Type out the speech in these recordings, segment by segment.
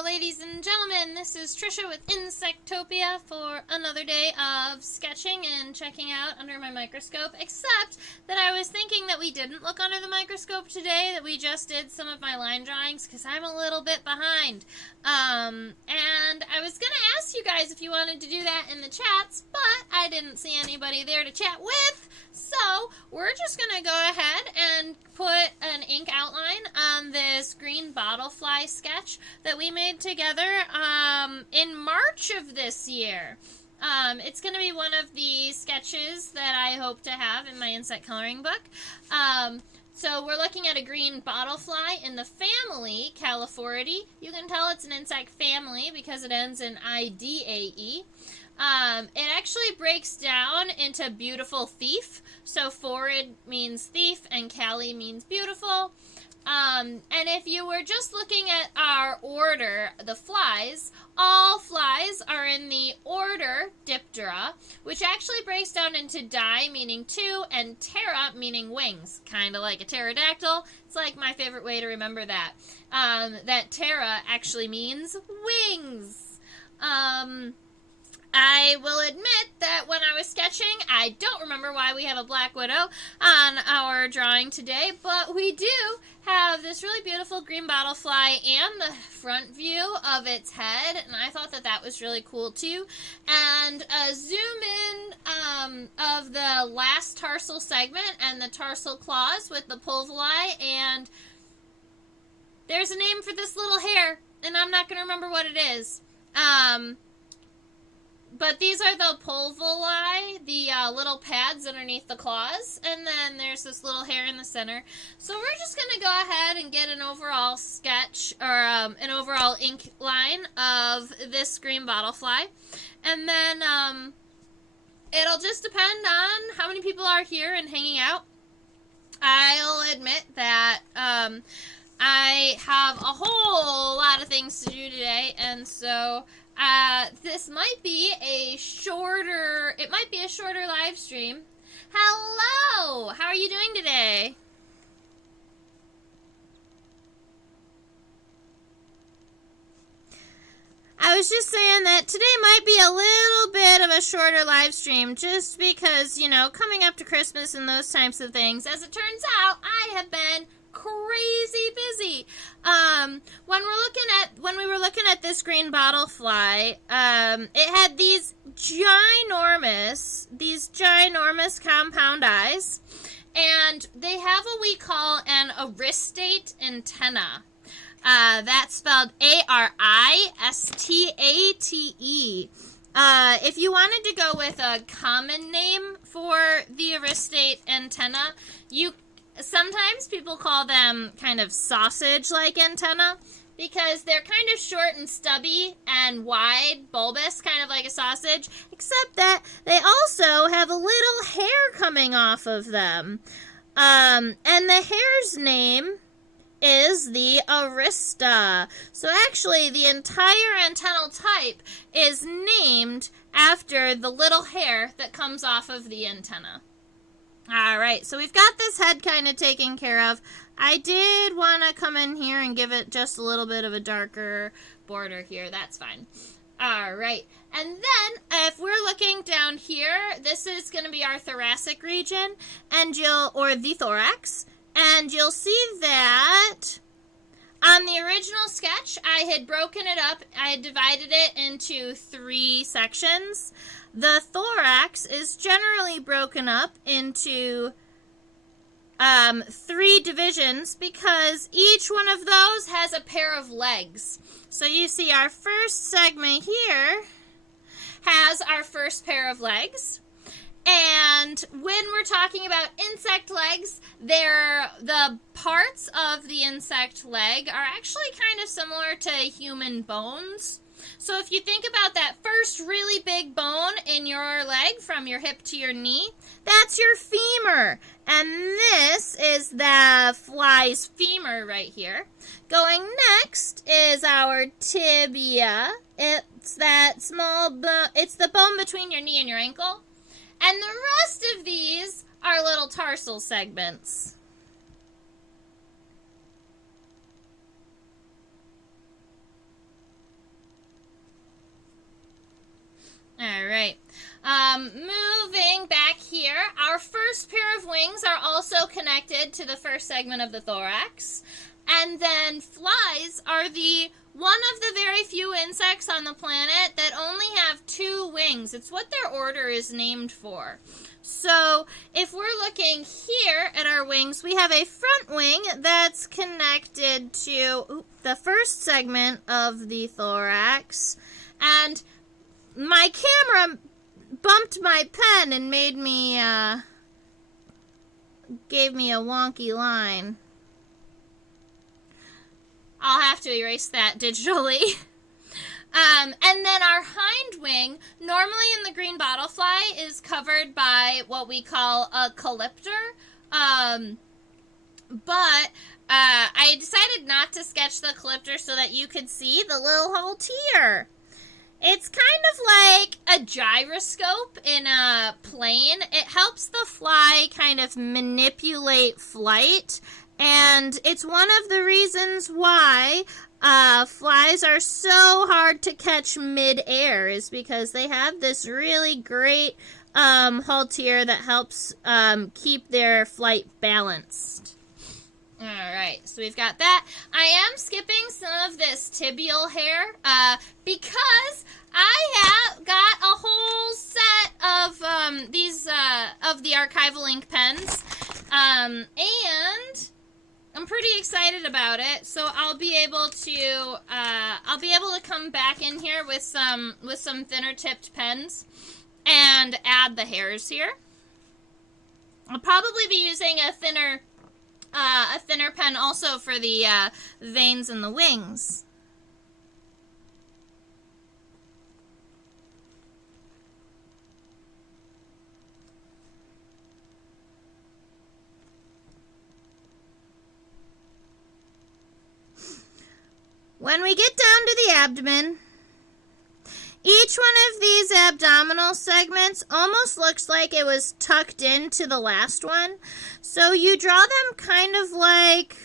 Hello, ladies and gentlemen. This is Trisha with Insectopia for another day of sketching and checking out under my microscope, except that I was thinking that we didn't look under the microscope today, that we just did some of my line drawings, because I'm a little bit behind. And I was going to ask you guys if you wanted to do that in the chats, but I didn't see anybody there to chat with, so we're just going to go ahead and put an ink outline on this green bottlefly sketch that we made together in March of this year. It's going to be one of the sketches that I hope to have in my insect coloring book. So we're looking at a green bottlefly in the family Calliphoridae. You can tell it's an insect family because it ends in IDAE. It actually breaks down into beautiful thief. So forid means thief and Calli means beautiful. And if you were just looking at our order, the flies, all flies are in the order Diptera, which actually breaks down into di, meaning two, and ptera, meaning wings. Kind of like a pterodactyl. It's like my favorite way to remember that. That ptera actually means wings. I will admit that when I was sketching, I don't remember why we have a black widow on our drawing today, but we do have this really beautiful green bottlefly and the front view of its head, and I thought that that was really cool too. And a zoom in of the last tarsal segment and the tarsal claws with the pulvuli, and there's a name for this little hair, and I'm not going to remember what it is. But these are the pulvuli, the little pads underneath the claws, and then there's this little hair in the center. So we're just going to go ahead and get an overall sketch, or an overall ink line of this green bottlefly. And then it'll just depend on how many people are here and hanging out. I'll admit that I have a whole lot of things to do today, and so this might be a shorter live stream. Hello! How are you doing today? I was just saying that today might be a little bit of a shorter live stream just because, you know, coming up to Christmas and those types of things. As it turns out, I have been crazy busy. When we were looking at this green bottlefly, it had these ginormous compound eyes, and they have what we call an aristate antenna. That's spelled A-R-I-S-T-A-T-E. If you wanted to go with a common name for the aristate antenna, sometimes people call them kind of sausage-like antenna because they're kind of short and stubby and wide, bulbous, kind of like a sausage, except that they also have a little hair coming off of them. And the hair's name is the arista. So actually, the entire antennal type is named after the little hair that comes off of the antenna. Alright, so we've got this head kind of taken care of. I did want to come in here and give it just a little bit of a darker border here. That's fine. Alright, and then if we're looking down here, this is going to be our thoracic region, and or the thorax, and you'll see that on the original sketch, I had broken it up. I had divided it into 3 sections. The thorax is generally broken up into 3 divisions because each one of those has a pair of legs. So you see our first segment here has our first pair of legs. And when we're talking about insect legs, the parts of the insect leg are actually kind of similar to human bones. So if you think about that first really big bone in your leg from your hip to your knee, that's your femur. And this is the fly's femur right here. Going next is our tibia. It's that small bone, it's the bone between your knee and your ankle. And the rest of these are little tarsal segments. Moving back here, our first pair of wings are also connected to the first segment of the thorax. And then flies are one of the very few insects on the planet that only have 2 wings. It's what their order is named for. So if we're looking here at our wings, we have a front wing that's connected to the first segment of the thorax. And my camera bumped my pen and made me, gave me a wonky line. I'll have to erase that digitally. And then our hind wing, normally in the green bottlefly, is covered by what we call a calypter. But I decided not to sketch the calypter so that you could see the little hole here. It's kind of like a gyroscope in a plane. It helps the fly kind of manipulate flight. And it's one of the reasons why flies are so hard to catch mid-air, is because they have this really great haltere that helps keep their flight balanced. All right, so we've got that. I am skipping some of this tibial hair because I have got a whole set of these of the archival ink pens, and I'm pretty excited about it. So I'll be able to come back in here with some thinner tipped pens and add the hairs here. I'll probably be using a thinner pen also for the veins and the wings. When we get down to the abdomen, each one of these abdominal segments almost looks like it was tucked into the last one. So you draw them kind of like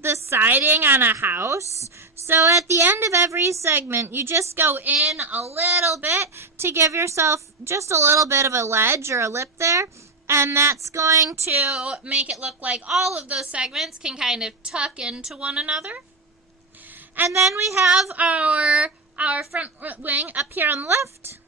the siding on a house. So at the end of every segment, you just go in a little bit to give yourself just a little bit of a ledge or a lip there. And that's going to make it look like all of those segments can kind of tuck into one another. And then we have our front wing up here on the left.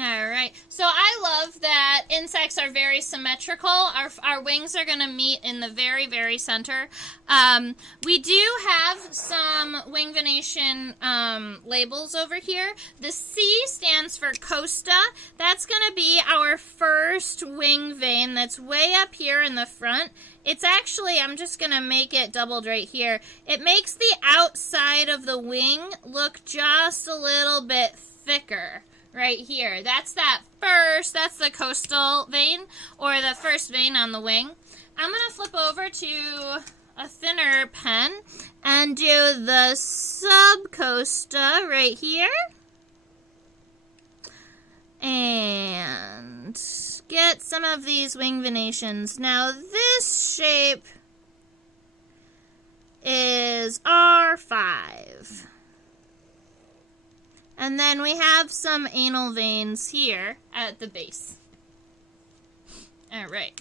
Alright, so I love that insects are very symmetrical. Our wings are going to meet in the very, very center. We do have some wing venation labels over here. The C stands for costa. That's going to be our first wing vein that's way up here in the front. It's actually, I'm just going to make it doubled right here. It makes the outside of the wing look just a little bit thicker. Right here. That's the coastal vein, or the first vein on the wing. I'm going to flip over to a thinner pen and do the subcosta right here. And get some of these wing venations. Now this shape is R5. And then we have some anal veins here at the base. All right.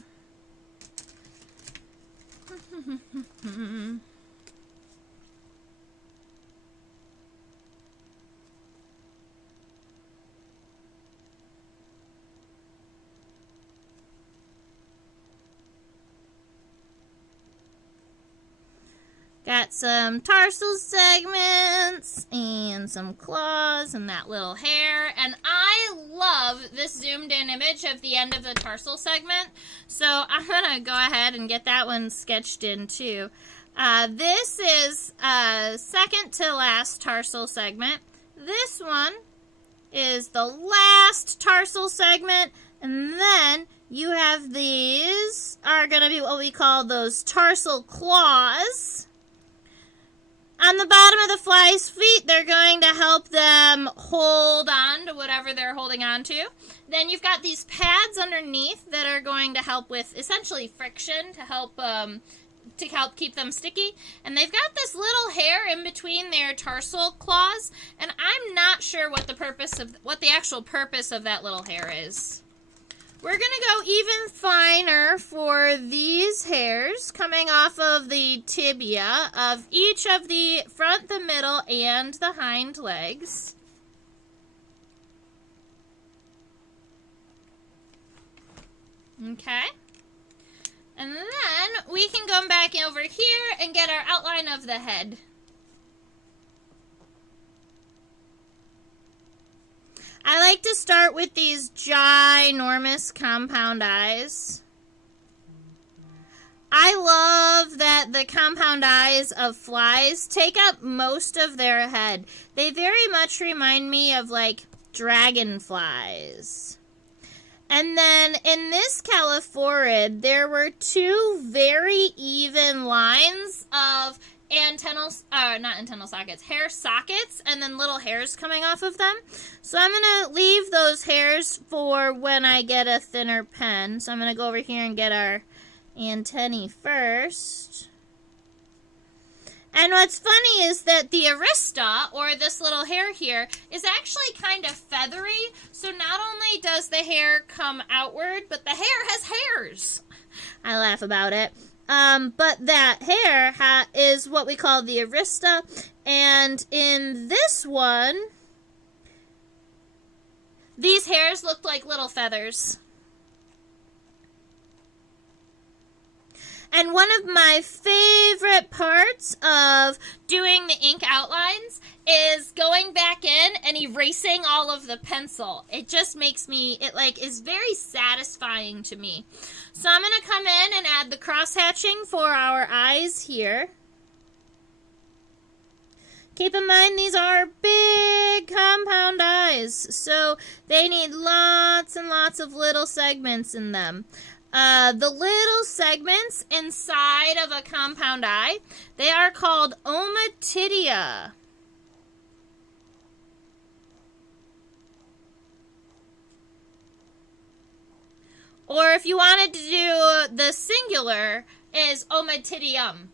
Got some tarsal segments and some claws and that little hair. And I love this zoomed in image of the end of the tarsal segment. So I'm going to go ahead and get that one sketched in too. This is second to last tarsal segment. This one is the last tarsal segment. And then you have these are going to be what we call those tarsal claws. On the bottom of the fly's feet, they're going to help them hold on to whatever they're holding on to. Then you've got these pads underneath that are going to help with essentially friction to help keep them sticky. And they've got this little hair in between their tarsal claws, and I'm not sure what the actual purpose of that little hair is. We're going to go even finer for these hairs coming off of the tibia of each of the front, the middle, and the hind legs. Okay. And then we can go back over here and get our outline of the head. I like to start with these ginormous compound eyes. I love that the compound eyes of flies take up most of their head. They very much remind me of like dragonflies. And then in this caliphorid, there were two very even lines of hair sockets, and then little hairs coming off of them. So I'm going to leave those hairs for when I get a thinner pen. So I'm going to go over here and get our antennae first. And what's funny is that the arista, or this little hair here, is actually kind of feathery. So not only does the hair come outward, but the hair has hairs. I laugh about it. But that hair is what we call the arista. And in this one, these hairs look like little feathers. And one of my favorite parts of doing the ink outlines is going back in and erasing all of the pencil. It just makes me, is very satisfying to me. So I'm going to come in and add the cross-hatching for our eyes here. Keep in mind these are big compound eyes, so they need lots and lots of little segments in them. The little segments inside of a compound eye, they are called ommatidia. Or if you wanted to do the singular, is ommatidium.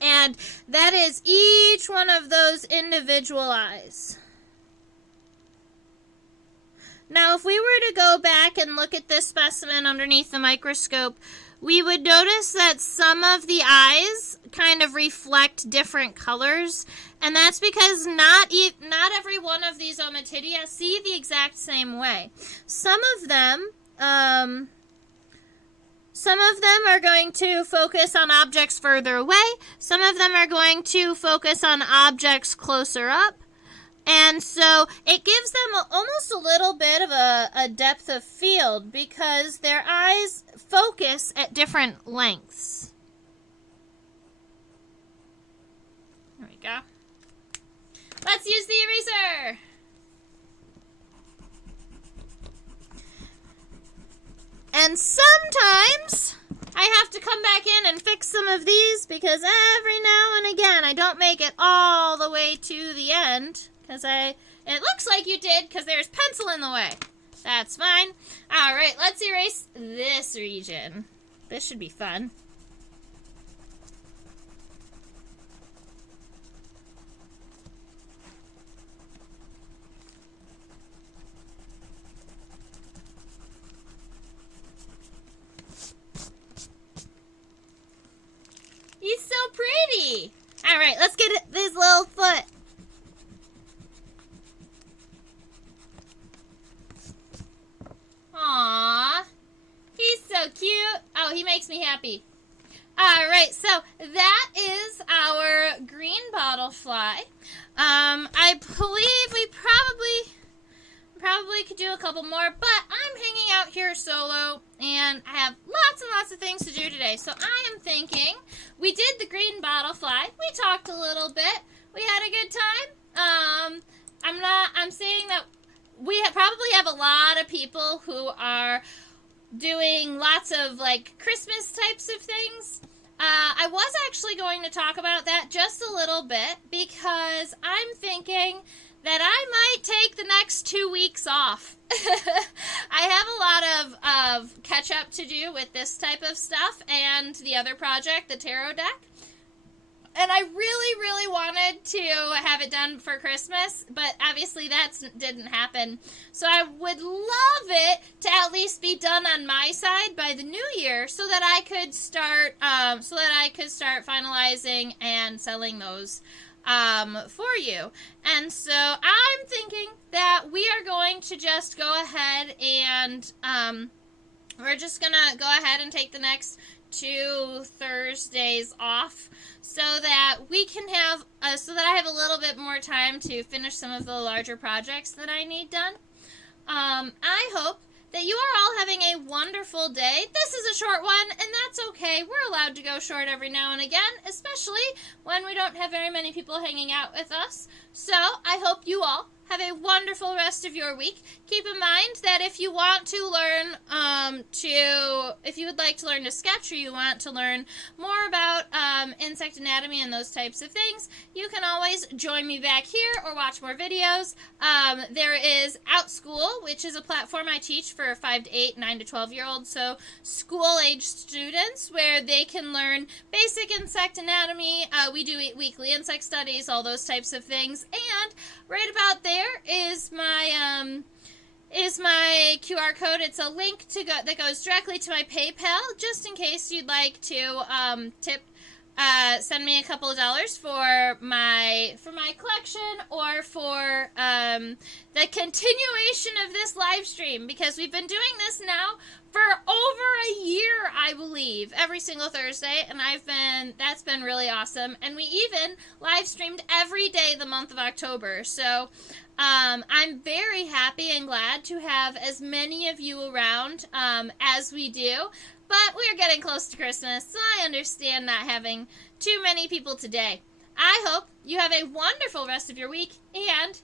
And that is each one of those individual eyes. Now, if we were to go back and look at this specimen underneath the microscope, we would notice that some of the eyes kind of reflect different colors, and that's because not every one of these ommatidia see the exact same way. Some of them are going to focus on objects further away. Some of them are going to focus on objects closer up. And so it gives them almost a little bit of a depth of field because their eyes focus at different lengths. There we go. Let's use the eraser. And sometimes I have to come back in and fix some of these because every now and again I don't make it all the way to the end. It looks like you did because there's pencil in the way. That's fine. All right, let's erase this region. This should be fun. He's so pretty. All right, let's get this little foot. Aww, he's so cute. Oh, he makes me happy. All right, so that is our green bottle fly. I believe we probably could do a couple more, but I'm hanging out here solo, and I have lots and lots of things to do today. So I am thinking we did the green bottle fly. We talked a little bit. We had a good time. I'm saying that we probably have a lot of people who are doing lots of like Christmas types of things. I was actually going to talk about that just a little bit because I'm thinking that I might take the next 2 weeks off. I have a lot of catch up to do with this type of stuff and the other project, the tarot deck. And I really, really wanted to have it done for Christmas, but obviously that didn't happen. So I would love it to at least be done on my side by the new year, so that I could start, finalizing and selling those for you. And so I'm thinking that we are going to just go ahead and we're just gonna go ahead and take the next 2 Thursdays off, so that we can have, so that I have a little bit more time to finish some of the larger projects that I need done. I hope that you are all having a wonderful day. This is a short one, and that's okay. We're allowed to go short every now and again, especially when we don't have very many people hanging out with us. So I hope you all have a wonderful rest of your week. Keep in mind that if you want to learn if you would like to learn to sketch, or you want to learn more about insect anatomy and those types of things, you can always join me back here or watch more videos. There is OutSchool, which is a platform I teach for 5 to 8, 9 to 12-year-olds, so school-age students, where they can learn basic insect anatomy. We do weekly insect studies, all those types of things. And right about there is my QR code. It's a link that goes directly to my PayPal, just in case you'd like to send me a couple of dollars for my collection, or for the continuation of this live stream, because we've been doing this now for over a year, I believe, every single Thursday, and that's been really awesome. And we even live streamed every day the month of October. So I'm very happy and glad to have as many of you around as we do. But we're getting close to Christmas, so I understand not having too many people today. I hope you have a wonderful rest of your week, and